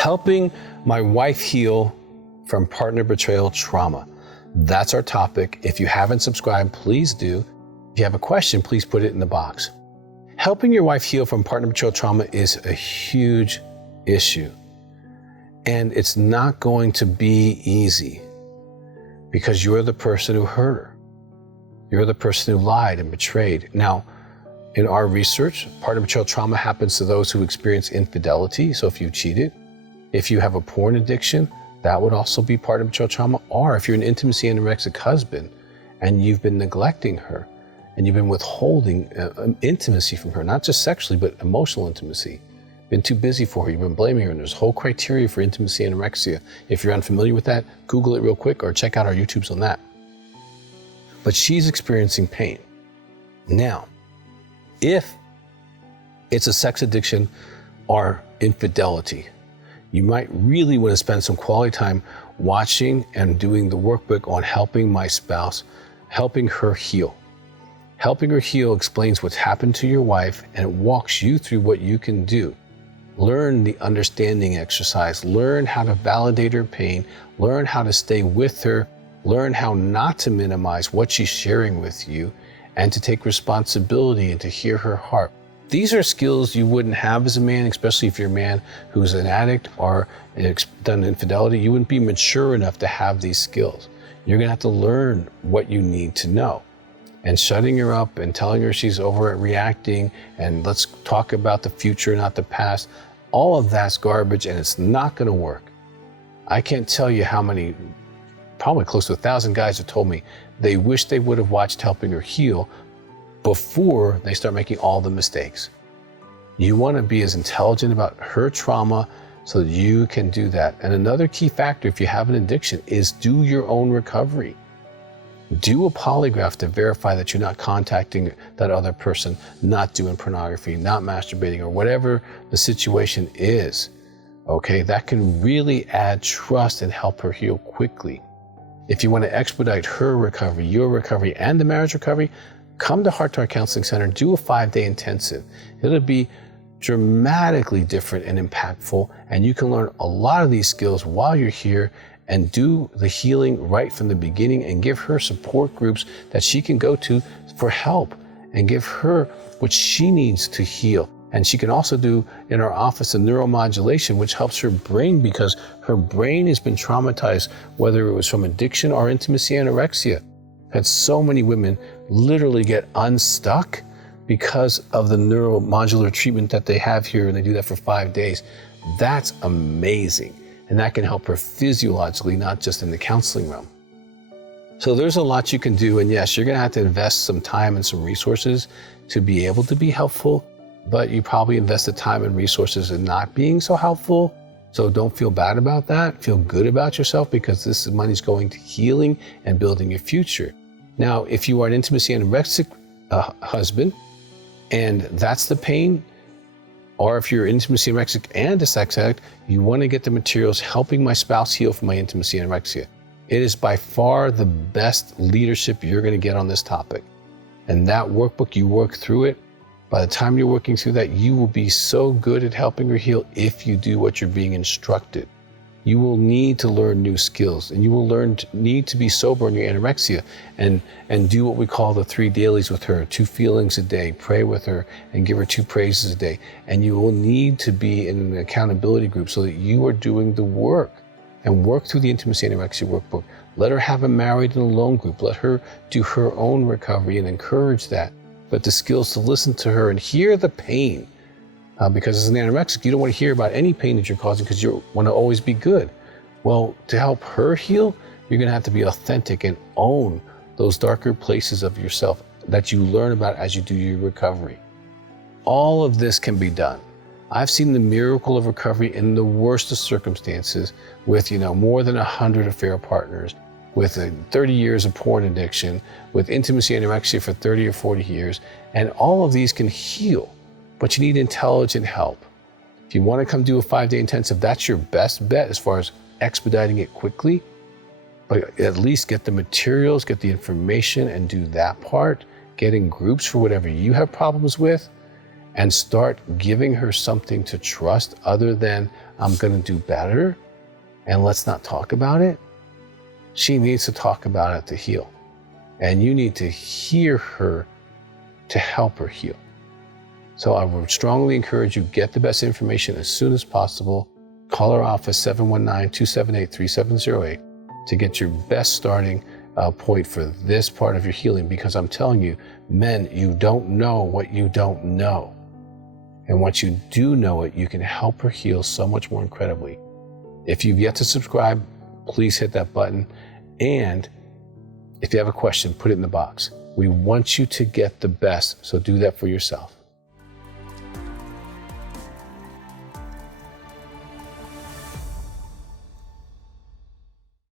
Helping my wife heal from partner betrayal trauma. That's our topic. If you haven't subscribed, please do. If you have a question, please put it in the box. Helping your wife heal from partner betrayal trauma is a huge issue. And it's not going to be easy because you're the person who hurt her. You're the person who lied and betrayed. Now, in our research, partner betrayal trauma happens to those who experience infidelity. So if you cheated, if you have a porn addiction, that would also be partner betrayal trauma. Or if you're an intimacy anorexic husband and you've been neglecting her and you've been withholding intimacy from her, not just sexually, but emotional intimacy, been too busy for her, you've been blaming her, and there's whole criteria for intimacy anorexia. If you're unfamiliar with that, Google it real quick or check out our YouTubes on that. But she's experiencing pain. Now, if it's a sex addiction or infidelity, you might really want to spend some quality time watching and doing the workbook on helping my spouse, helping her heal. Helping her heal explains what's happened to your wife and it walks you through what you can do. Learn the understanding exercise, learn how to validate her pain, learn how to stay with her, learn how not to minimize what she's sharing with you, and to take responsibility and to hear her heart. These are skills you wouldn't have as a man, especially if you're a man who's an addict or done infidelity. You wouldn't be mature enough to have these skills. You're gonna have to learn what you need to know. And shutting her up and telling her she's overreacting and let's talk about the future, not the past, all of that's garbage and it's not gonna work. I can't tell you how many, probably close to 1,000 guys have told me they wish they would have watched Helping Her Heal before they start making all the mistakes. You want to be as intelligent about her trauma so that you can do that. And another key factor, if you have an addiction, is do your own recovery. Do a polygraph to verify that you're not contacting that other person, not doing pornography, not masturbating, or whatever the situation is. Okay, that can really add trust and help her heal quickly. If you want to expedite her recovery, your recovery, and the marriage recovery, come to Heart to Heart Counseling Center, do a 5-day intensive. It'll be dramatically different and impactful, and you can learn a lot of these skills while you're here and do the healing right from the beginning and give her support groups that she can go to for help and give her what she needs to heal. And she can also do in our office a neuromodulation, which helps her brain because her brain has been traumatized, whether it was from addiction or intimacy anorexia. Had so many women literally get unstuck because of the neuromodular treatment that they have here, and they do that for 5 days. That's amazing. And that can help her physiologically, not just in the counseling realm. So there's a lot you can do. And yes, you're gonna have to invest some time and some resources to be able to be helpful, but you probably invested time and resources in not being so helpful. So don't feel bad about that. Feel good about yourself because this money's going to healing and building your future. Now, if you are an intimacy anorexic husband and that's the pain, or if you're intimacy anorexic and a sex addict, you want to get the materials Helping My Spouse Heal from My Intimacy Anorexia. It is by far the best leadership you're going to get on this topic. And that workbook, you work through it. By the time you're working through that, you will be so good at helping her heal if you do what you're being instructed. You will need to learn new skills, and you will need to be sober in your anorexia and do what we call the 3 dailies with her, 2 feelings a day, pray with her and give her 2 praises a day. And you will need to be in an accountability group so that you are doing the work and work through the intimacy anorexia workbook. Let her have a married and alone group. Let her do her own recovery and encourage that. But the skills to listen to her and hear the pain. Because as an anorexic, you don't want to hear about any pain that you're causing because you want to always be good. Well, to help her heal, you're going to have to be authentic and own those darker places of yourself that you learn about as you do your recovery. All of this can be done. I've seen the miracle of recovery in the worst of circumstances with, more than 100 affair partners, with 30 years of porn addiction, with intimacy anorexia for 30 or 40 years, and all of these can heal. But you need intelligent help. If you want to come do a 5-day intensive, that's your best bet as far as expediting it quickly. But at least get the materials, get the information, and do that part. Get in groups for whatever you have problems with, and start giving her something to trust other than I'm going to do better and let's not talk about it. She needs to talk about it to heal. And you need to hear her to help her heal. So I would strongly encourage you, get the best information as soon as possible. Call our office, 719-278-3708, to get your best starting point for this part of your healing, because I'm telling you, men, you don't know what you don't know. And once you do know it, you can help her heal so much more incredibly. If you've yet to subscribe, please hit that button. And if you have a question, put it in the box. We want you to get the best, so do that for yourself.